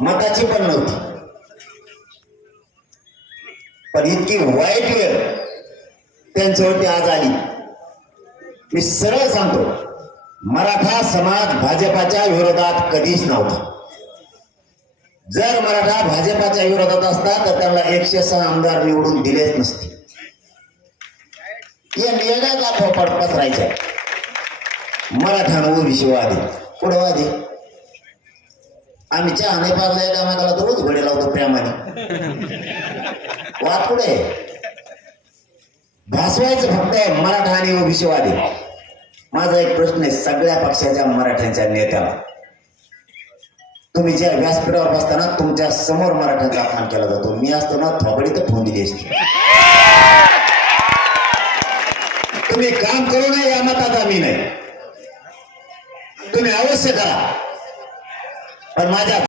मताची पण नव्हती. पण इतकी वाईट वेळ त्यांच्यावरती आज आली. मी सरळ सांगतो मराठा समाज भाजपाच्या विरोधात कधीच नव्हता. जर मराठा भाजपाच्या विरोधात असता तर त्यांना एकशे सहा आमदार निवडून दिलेच नसते. या नियमाचा फोपाट पसरायच्या मराठा ओबीसी वादी पुढे वादी. आम्ही चहा नाही पाजला एकामेकाला तर रोज घडे लावतो प्रेमाने. वाद कुठे? भासवायचं फक्त मराठा आणि ओबीसीवादी. माझा एक प्रश्न आहे सगळ्या पक्षाच्या मराठ्यांच्या नेत्याला. तुम्ही ज्या व्यासपीठावर बसताना तुमच्यासमोर मराठ्यांचा अपमान केला जातो. मी असतो ना थोबडी तर फोन दिली असते. तुम्ही काम करू नये या मताचा मी नाही. तुम्ही अवश्य करा. पण माझ्या